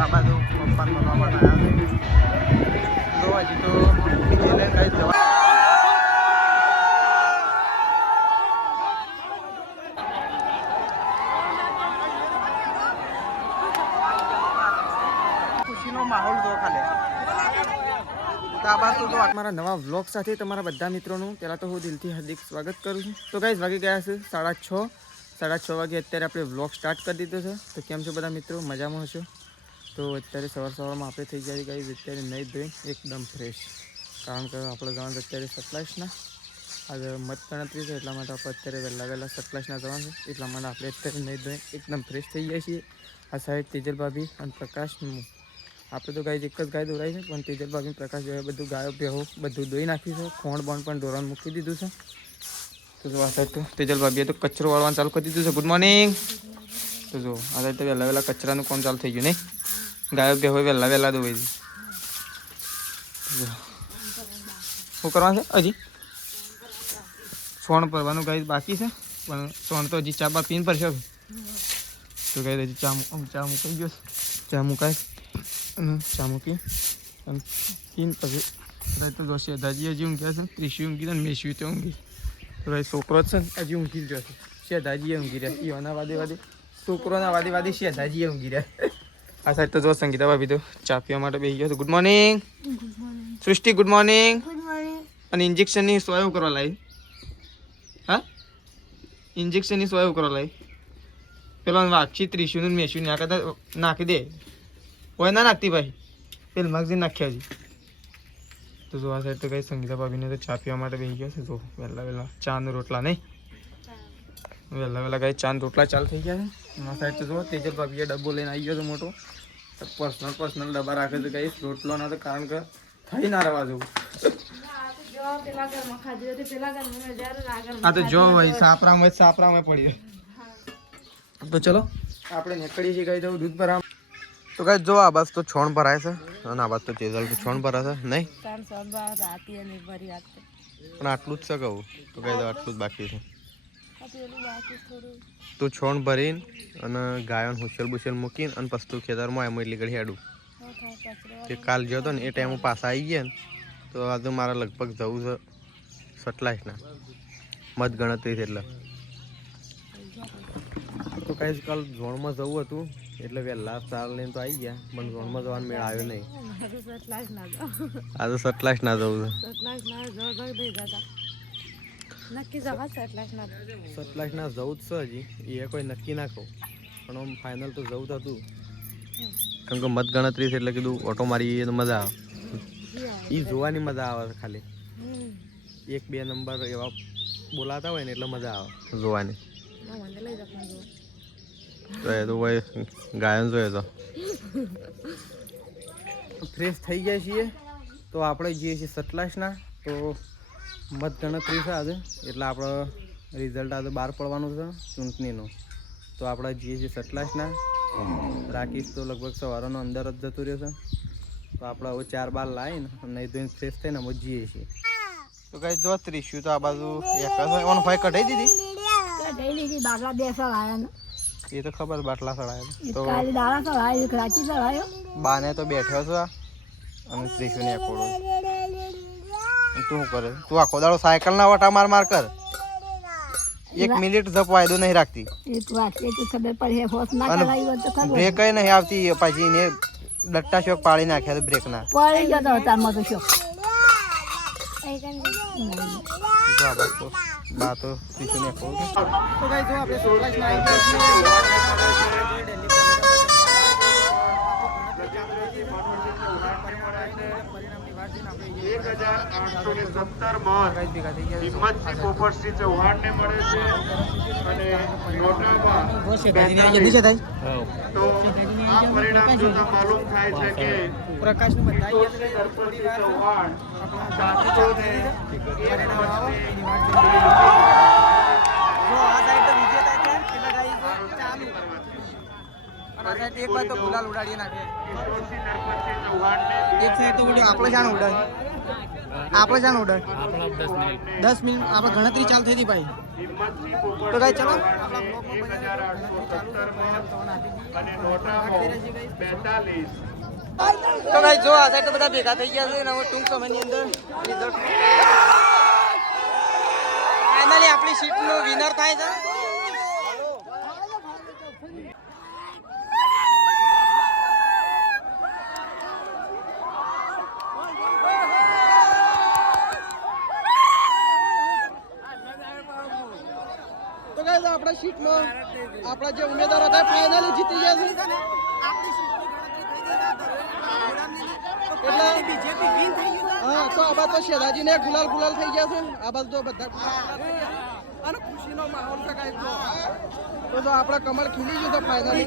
આ બાજુ પપ્પા મળવા માટે આવ્યા છે. તો હજી તો બીજે લઈને કઈ જવા ખુશીનો માહોલ જો ખાલી. મારા નવા વ્લોગ સાથે તમારા બધા મિત્રોનું પહેલાં તો હું દિલથી હાર્દિક સ્વાગત કરું છું. તો ગાઈઝ વાગી ગયા છે 6:30 વાગે. અત્યારે આપણે વ્લોગ સ્ટાર્ટ કરી દીધો છે. તો કેમ છો બધા મિત્રો, મજામાં હશો? તો અત્યારે સવારમાં આપણે થઈ જાય ગાઈઝ અત્યારે નહીં ધોઈ એકદમ ફ્રેશ, કારણ કે આપણે જવાનું અત્યારે 27ના આજે મતગણતરી છે, એટલા માટે આપણે અત્યારે વહેલા 27ના જવાનું છે. એટલા માટે આપણે અત્યારે નહીં ધોઈ એકદમ ફ્રેશ થઈ જાય છીએ. આ સાઈડ તેજલ ભાભી અને પ્રકાશનું આપણે તો ગાય એક જ ગાય દોરાય છે, પણ તેજલ ભાભી પ્રકાશ જોયા બધું ગાયો ભેહો બધું દોઈ નાખ્યું છે. ખોણ બોણ પણ દોરવાનું મૂકી દીધું છે. તો જો આ સાઈડ તો તેજલ ભાભીએ તો કચરો વાળવાનું ચાલુ કરી દીધું છે. Good morning. તો જો આ સાઈડ તો વહેલા કચરાનું કામ ચાલુ થઈ ગયું નહીં, ગાયો ભેહો વહેલા દોવાઈ છે. શું કરવાનું છે? હજી સોણ ભરવાનું ગાય બાકી છે, પણ સોણ તો હજી ચા બા પીને પડશે. તો ગાય હજી ચા મુકાઈ ગયો, ચા મુકાય અને ચા મૂકી અને પીને પછી તો જોશે દાદી હજી ઊંઘ્યા છે, ત્રીસી ઊંઘી છે, મેસવી તો ઊંઘી. તો ભાઈ છોકરો જ છે ને હજી ઊંઘી જ જશે. શેધાજીએ ઊંઘી રહ્યા, ઈઓના વાદે છોકરોના વાદે શેધાજીએ ઊંઘી રહ્યા. આ સાઈડ તો જો સંગીતા ભાભી તો ચા પીવા માટે બેસી ગયો છે. ગુડ મોર્નિંગ સૃષ્ટિ. Good morning. અને ઇન્જેક્શનની સોય કરવા લાવી. હા, ઇન્જેક્શનની સોય કરવા લાવી. પેલા વાક્ષી ત્રીસું મેસવી નાખી દે હોય ના નાખતી ભાઈ, પેલ માગજી નાખ્યા હજી. તો જો આ સાઈડ તો કઈ સંગીતા ભાભીને તો ચા પીવા માટે બેસી ગયા છે. જો વહેલા ચાંદ રોટલા નહીં, વહેલા કઈ ચાંદ રોટલા ચાલુ થઈ ગયા છે. આ સાઈડ તો જો તેજલ ભાભીએ ડબ્બો લઈને આવી ગયો છે મોટો. પર્સનલ ડબ્બા રાખે છે કઈ રોટલો ના, તો કારણ કે થઈ ના રહેવા જવું. હા તો જો ભાઈ સાપરામાં પડી જાય. તો ચલો આપણે નીકળીએ છીએ. કઈ દઉં દૂધ ભરા. તો કઈ જો આ બસ તો છોણ ભરાય છે અને આ બસ તો તેજલ તો છોણ ભરાય છે નહીં, પણ આટલું જ છે કહું તો કઈ દઉં આટલું જ બાકી છે. તું છોણ ભરીને અને ગાયોને હુસેલ બુસેલ મૂકીને અને પછી તું ખેતરમાં એમ એટલી ઘડી હેડું કે કાલ ગયો હતો ને એ ટાઈમ પાછા આવી ગયા ને. તો આજે મારે લગભગ જવું છે 27ના મત ગણતરી છે. એટલે તો કઈ કાલ ઝોનમાં જવું હતું એટલે વહેલા ચાલ લઈને તો આવી ગયા, પણ ઝોનમાં જવાનો મેળ આવ્યો નહીં. આજે 27ના જવું છે. 27ના જવું જ છે. હજી એ કોઈ નક્કી ના કહું, પણ આમ ફાઇનલ તો જવું જ હતું, કારણ કે મત ગણતરી છે એટલે કીધું ઓટો મારી તો મજા આવે. એ જોવાની મજા આવે ખાલી. 1-2 નંબર એવા બોલાતા હોય ને એટલે મજા આવે જોવાની. તો ભાઈ ગાયન જોઈએ તો ફ્રેશ થઈ ગયા છીએ. તો આપણે જઈએ છીએ 27ના. તો મત ગણતરી છે આજે, એટલે આપણે રિઝલ્ટ આજે બહાર પડવાનું છે ચૂંટણીનું. તો આપણે જઈએ છીએ 27ના. રાખીશ તો લગભગ સવારનો અંદર જ જતું રહેશે. તો આપણે હવે 4 બાર લાવીને નહીં ધોઈને ફ્રેશ થઈને અમે જઈએ છીએ. તો કઈ જો ત્રીસ્યું તો આ બાજુ ભાઈ કઢાઈ દીધી. બાટલા 2 સળાયા એ તો ખબર બાટલા સળાયા તો બાને તો બેઠો છો અને ત્રીસ્યું ને એકોડો. તું શું કરે? તું આખો દાડો સાયકલ ના વટા માર કર. 1 મિનિટ જપ વાયદો નહીં રાખતી, બ્રેક નહીં આવતી. પછી એને ડટ્ટા શોક પાડી નાખ્યા તો બ્રેક ના પડી ગયો. બા તો ત્રીસ્યું ને એકોડો. તો ગાઈસ જો આપણે 27ના આવી ગયા છીએ. પ્રકાશનું એક વાર તો ગુલાલ ઉડાડી નાખે. એક સાઈડ તો આપણે જાણ ઉડાય 10 મિનિટ આપણે ગણતરી ચાલુ થઈ હતી ભાઈ. તો ગાઈ ચલો તો ગાઈ જો આ સાઈડ તો બધા ભેગા થઈ ગયા છે અને હવે ટૂંક સમયની અંદર રિઝલ્ટ ફાઇનલી આપણી સીટનો વિનર થાય છે. તો ગાઈસ આપણા સીટમાં આપણા જે ઉમેદવાર હતા ફાઇનલી જીતી ગયા છે. હા તો આ બાદ તો શેદાજી ને ગુલાલ થઈ ગયા છે. આ બાદ તો બધા અને ખુશીનો માહોલ છે ગાઈસ. તો જો આપણા કમળ ખીલી ગયું તો ફાઇનલી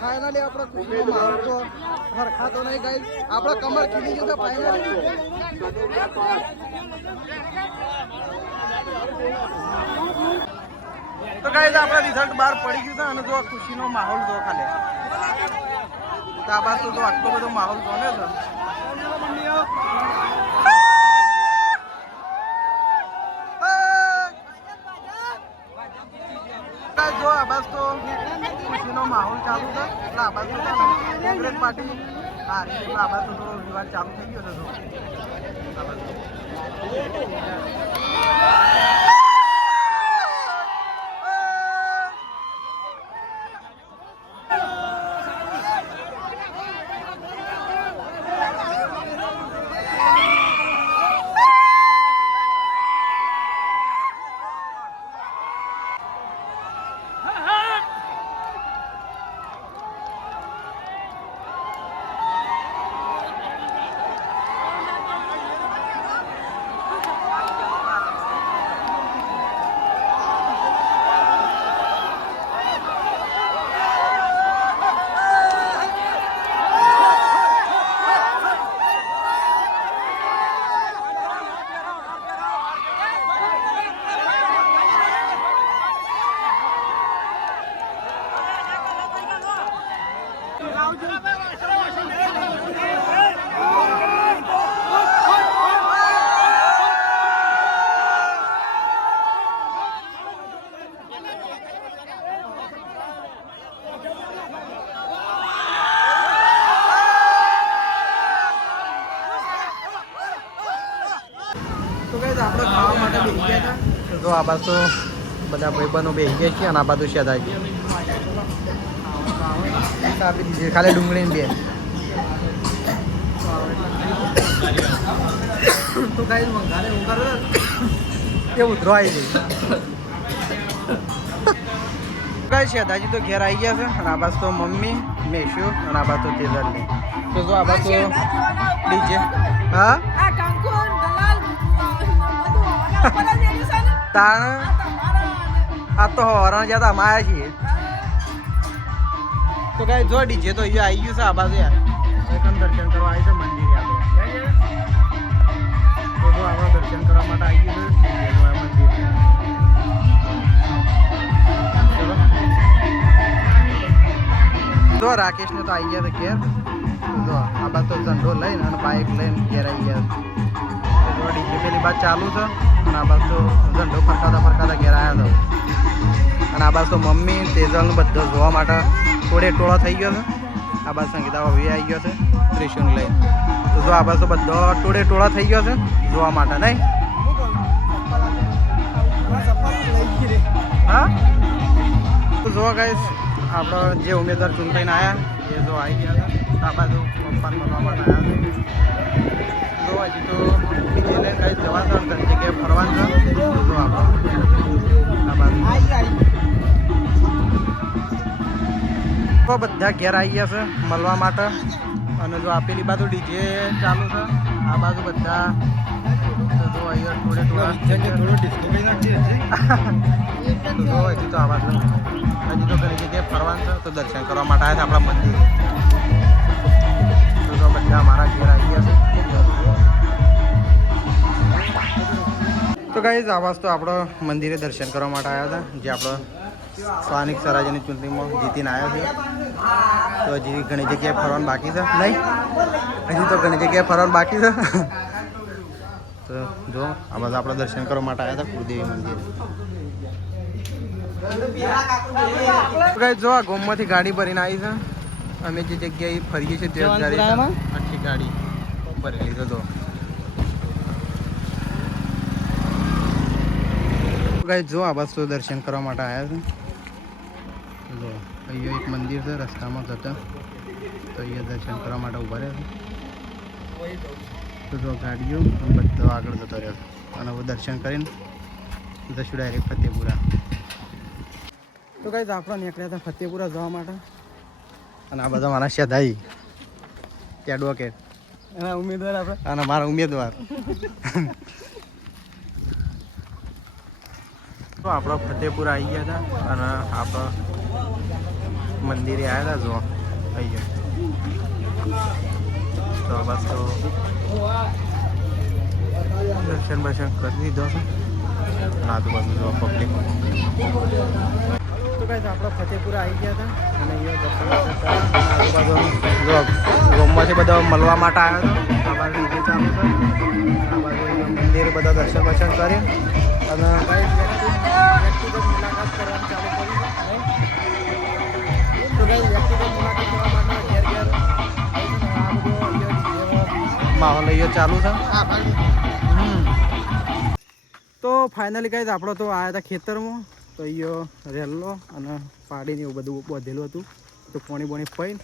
ફાઇનલી આપણો ખુશીનો માહોલ તો હરખાતો નહીં ગાઈસ. આપણો કમર ખીલી ગયું છે ફાઇનલી. તો ગાઈસ આપણો રિઝલ્ટ બહાર પડી ગયું છે અને જો ખુશીનો માહોલ જો ખાલી તો આ બાજુ તો આટલો બધો માહોલ જોને છે. જો આ બાજુ તો ખુશીનો માહોલ ચાલુ છે એટલે આ બાજુ છે ને કોંગ્રેસ પાર્ટી હા એટલે આ બાજુ તો વિવાદ ચાલુ થઈ ગયો છે. આપણે ખાવા માટે બેસી ગયા હતા. જો આ બાજુ બધા ભાઈબંધો બેસી ગયા છે અને આ બાજુ શેદાજી આપી દીધી ખાલી ડુંગળીને બે. તો કાંઈ મંગાને ઊંઘાડો એ ઉતરો આવી જઈ કાંઈ શેદાજી તો ઘેર આવી ગયા છે અને આ બાજુ તો મમ્મી મેશુ અને આ બાજુ તો તેજલની. તો જો આ બાજુ ડીજે હા તાણ આ તો હરણ જતા અમારા છીએ. તો કઈ જો ડીજે તો અહીંયા આવી ગયું છે આ બાજુ યાર દર્શન કરવા આવી છે મંદિર યાર. તો જો આપણે દર્શન કરવા માટે આવી ગયું છે મંદિર. જો રાકેશને તો આવી ગયા છે ઘેર. જો આ બાજુ તો ઝંડો લઈને અને બાઇક લઈને ઘેર આવી ગયા છે. ડીજે પેલી બાદ ચાલુ છે અને આ બાજુ તો ઝંડો ફરકાતા ઘેર આવ્યા હતા. અને આ બાજુ તો મમ્મી તેજલનું બધું જોવા માટે થોડે ટોળો થઈ ગયો છે. આ બાજુ સંગીતા ભાભી આવી ગયો છે ત્રિશુલ લઈને. તો જો આ બાજુ તો બધો ટોળે ટોળા થઈ ગયો છે જોવા માટે નહીં. હા તો જોવા ગાઈસ આપણો જે ઉમેદવાર ચૂંટાઈને આવ્યા એ જો આવી ગયા હતા. આ બાજુ પપ્પાને મળવા માટે આવ્યા છે. તો હજી તો બીજી લઈને કાંઈ જવાનું છે જગ્યાએ ફરવાનું છે. જો આપણો આ બાજુ બધા ઘેર આવી ગયા છે મળવા માટે. અને જો આપેલી બાજુ ડીજે ચાલુ છે આ બાજુ બધા જો અહીંયા થોડે થોડા હજી તો આ બાજુ હજી તો ઘણી જગ્યાએ ફરવાનું છે. તો દર્શન કરવા માટે આવ્યા હતા આપણા મંદિર. તો બધા અમારા ઘેર આવી ગયા છે તો ગાઈઝ આ વાસ તો આપણો મંદિરે દર્શન કરવા માટે આવ્યા હતા જે આપણો સ્થાનિક સ્વરાજ્યની ચૂંટણીમાં જીતીને આવ્યો છે તો હજી ઘણી જગ્યાએ ફરવાનું બાકી છે નહીં હજી તો ઘણી જગ્યાએ ફરવાનું બાકી છે તો જો આ બધા આપણે દર્શન કરવા માટે આવ્યા હતા કુળદેવી મંદિર જો આ ગોમમાંથી ગાડી ભરીને આવી છે અમે જે જગ્યાએ ફરીએ છીએ તે આખી ગાડી ભરેલી છે તો જો આ બસ તો દર્શન કરવા માટે આવ્યા છે જો અહીંયા એક મંદિર છે રસ્તામાં જતા તો અહીંયા દર્શન કરવા માટે ઊભા રહ્યા છે તો જો ગાડીઓ બધો આગળ જતો રહ્યો અને હવે દર્શન કરીને જશું ડાયરેક્ટ ફતેપુરા તો કઈ આપણે નીકળ્યા હતા ફતેપુરા જવા માટે અને આ બધા મારા શેધાઈ એડવોકેટ એના ઉમેદવાર આપણે અને મારા ઉમેદવાર તો આપણે ફતેપુરા આવી ગયા હતા અને આપણે મંદિરે આવ્યા હતા જો અહીંયા તો બસ તો દર્શન બર્શન કરી દીધો છે આજુબાજુ જો પબ્લિક તો કાંઈ આપણે ફતેપુરા આવી ગયા હતા અને અહીંયા દર્શન આજુબાજુ જો ગોમમાંથી બધા મળવા માટે આવ્યા હતા આ બાજુ ડીજે ચાલુ છે આ બાજુ મંદિરે બધા દર્શન બર્શન કરી અને વ્યક્તિગત મુલાકાત કરવાની ચાલુ કરી તો ભાઈ વ્યક્તિગત મુલાકાત કરવા માટે ઘેર ઘેર માહોલ અહીંયા ચાલુ છે તો ફાઇનલી ગાઈઝ આપણો તો આવ્યા હતા ખેતરમાં તો અહીંયા રેલો અને પાડીને એવું બધું બધેલું હતું તો પોણી બોણી પૈને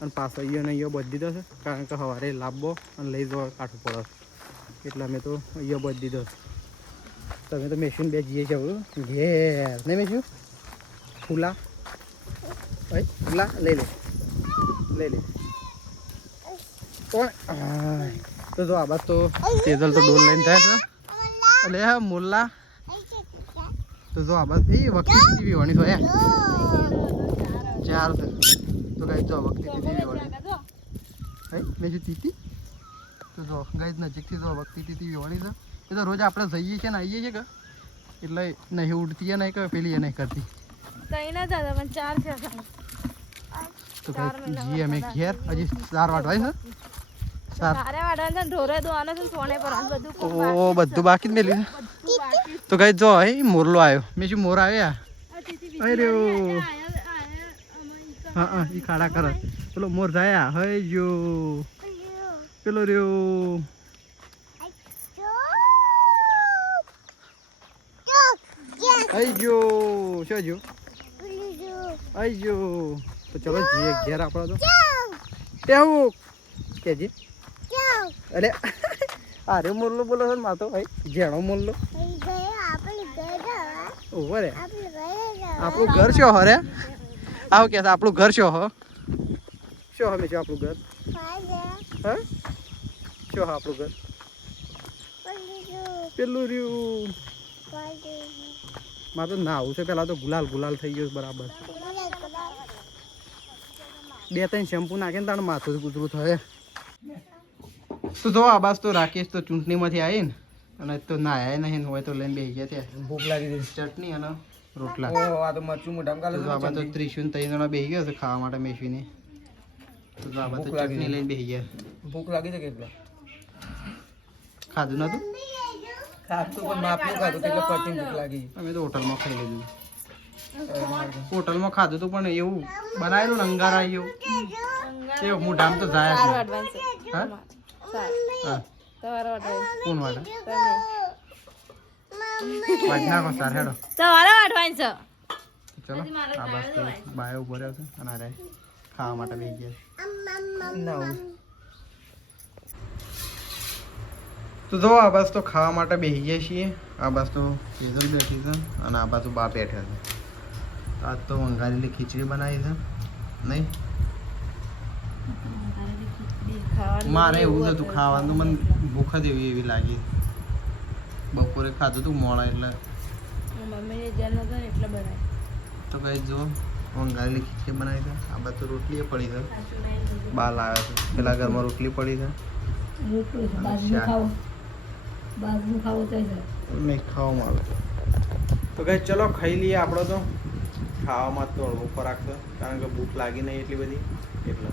અને પાછો અહીંયા ને અહીંયા બધી દીધો છે કારણ કે સવારે લાવવો અને લઈ જવા કાઢવું પડે એટલે અમે તો અહીંયા બધી દીધો છે તમે તો મેશીન બે જઈએ છીએ ઘેર નહીં મેશું ફૂલા ભાઈ ફૂલા લઈ લે કોણ તો જો આ બાદ તો તેજલ તો ડોલ લઈને થાય છે એટલે હા મુલ્લા તો જો આ બાદ એ વખતી ટીવી વણી તો યાર ચાર છે તો ગાઈ જો વખતી ટીવી વણી ભાઈ મેં જો તીતી તો જો ગાઈ નજીકથી જો વખતી ટીવી વણી છે એ તો રોજ આપણે જઈએ છીએ ને આવીએ છીએ કે એટલે નહીં ઉડતી નહીં કે પેલી એ નહીં કરતી તો જી અમે ઘેર હજી 4 વાટવાય છે ઓ બધું બાકી જ મેલી તો કઈ જો હે મોરલો આવ્યો મેં શું મોર આવ્યા અરે હા ઈ ખાડા કરે પેલો મોર જાય હઈ જો પેલો રહ્યો આઈજો શું જો આઈજો તો ચલો જઈએ ઘેર આપણો તો કેવું કેજી અરે અરે મોરલો બોલો છે માતો ભાઈ જેણો મોરલો ઓહો રે આપણું ઘર શું હરે આવો કે આપણું ઘર શું હો શું હમે છે આપણું ઘર હા શું હા આપણું ઘર પેલું રહ્યું માં તો ના આવું છે પેલા તો ગુલાલ થઈ ગયો બરાબર 2-3 શેમ્પુ નાખીને તાણ માથું ગુજરું થાય તો જો આ બાસ તો રાકેશ તો ચૂંટણીમાંથી આવીને અને તો નાયા નહીં હોય તો લઈને બેસી ગયા ત્યાં ભૂખ લાગી ગઈ ચટણી અને રોટલા આ તો મરચું મોઢામાં ગાલે તો આ બાદ તો 3 જણા બેસી ગયા છે ખાવા માટે મેશવીને તો આ બાદ તો ચટણી લઈને બેસી ગયા ભૂખ લાગી છે કેટલા ખાધું નતું ખાધું પણ માપનું ખાધું એટલે પતિને ભૂખ લાગી અમે તો હોટલમાં ખાઈ લીધું હોટલમાં ખાધું હતું પણ એવું બનાવેલું અંગારા એવું એ મોઢામાં તો જાય હા કોણ વાળા વાટના કો સાર હેડો તમારે વાટવાનું છે ચલો આ બસ તો બાયો ઉભો રહ્યો છે અને આ ખાવા માટે બેસી ગયા તો જો આ બસ તો ખાવા માટે બેસી ગયા છીએ આ બસ તો કેજલ બેઠી છે અને આ બાજુ બા બેઠા છે આજ તો વંગારેલી ખીચડી બનાવી છે નહીં મારે એવું જ હતું ખાવાનું મને ભૂખ જ એવી લાગી બપોરે ખાધું હતું મોડા એટલે મમ્મીને ધ્યાન નહોતું એટલે બનાવી તો કઈ જો વંગારેલી ખીચડી બનાવી છે. આ બાજુ રોટલી પડી છે. બાર લાવ્યા છે. પેલા ઘરમાં રોટલી પડી છે. નહીં ખાવામાં આવે. તો કઈ ચલો ખાઈ લઈએ. આપણો તો ખાવામાં તો હળવો ખોરાક છે, કારણ કે ભૂખ લાગી નહીં એટલી બધી એટલે